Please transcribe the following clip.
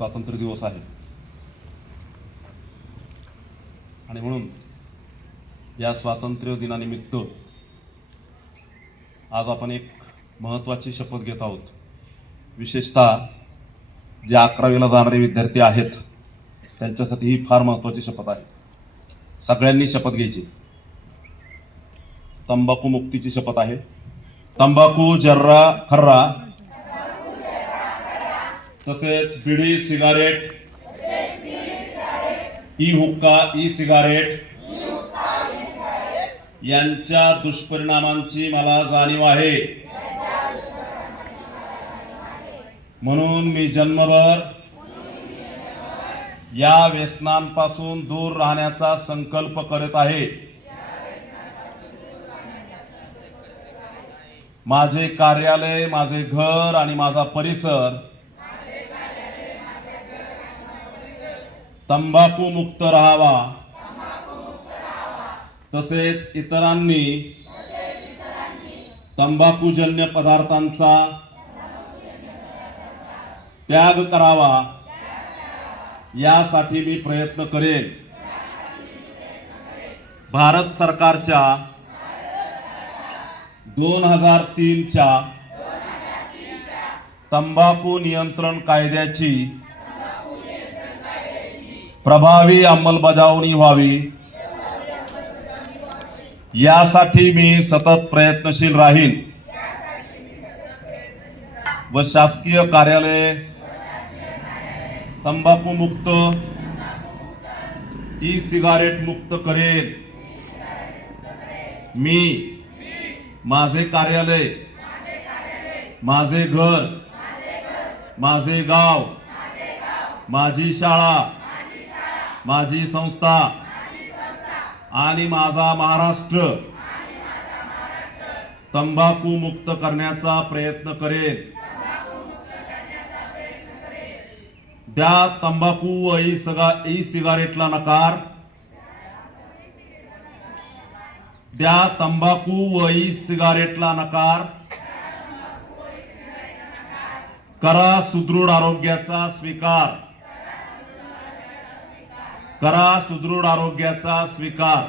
स्वातंत्र्य दिवस आहे आणि म्हणून या स्वातंत्र्य दिनानिमित्त आज आपण एक महत्त्वाची शपथ घेत आहोत। विशेषतः जे 11वीला जाणारे विद्यार्थी आहेत त्यांच्यासाठी ही फार महत्त्वाची शपथ आहे। सगळ्यांनी शपथ घ्यायची। तंबाखू मुक्तीची शपथ आहे। तंबाखू जर्रा खर्रा तसेच बिडी सिगारेट ई हुक्का ई सिगारेट यांच्या दुष्परिणामांची मला जाणीव आहे। म्हणून मी जन्मभर या व्यसनांपासून दूर राहण्याचा संकल्प करत आहे। माझे कार्यालय, माझे घर आणि माझा परिसर तंबाखू मुक्त राहावा, तसेच इतरांनी तंबाखूजन्य पदार्थांचा त्याग करावा यासाठी मी प्रयत्न करेन। भारत सरकारच्या 2003 च्या तंबाखू नियंत्रण कायद्याची प्रभावी अंमलबजावणी व्हावी यासाठी मी सतत प्रयत्नशील राहीन व शासकीय कार्यालय तंबाखू मुक्त ई सिगारेट मुक्त करेन। मी माझे कार्यालय, माझे घर, माझे गाव, माझी शाळा, माझी संस्था आणि माझा महाराष्ट्र तंबाखू मुक्त करण्याचा प्रयत्न करेन। द्या तंबाखू व ई सिगारेटला नकार, द्या तंबाखू व ई सिगारेटला नकार, करा सुदृढ आरोग्याचा स्वीकार, करा सुदृढ आरोग्याचा स्वीकार।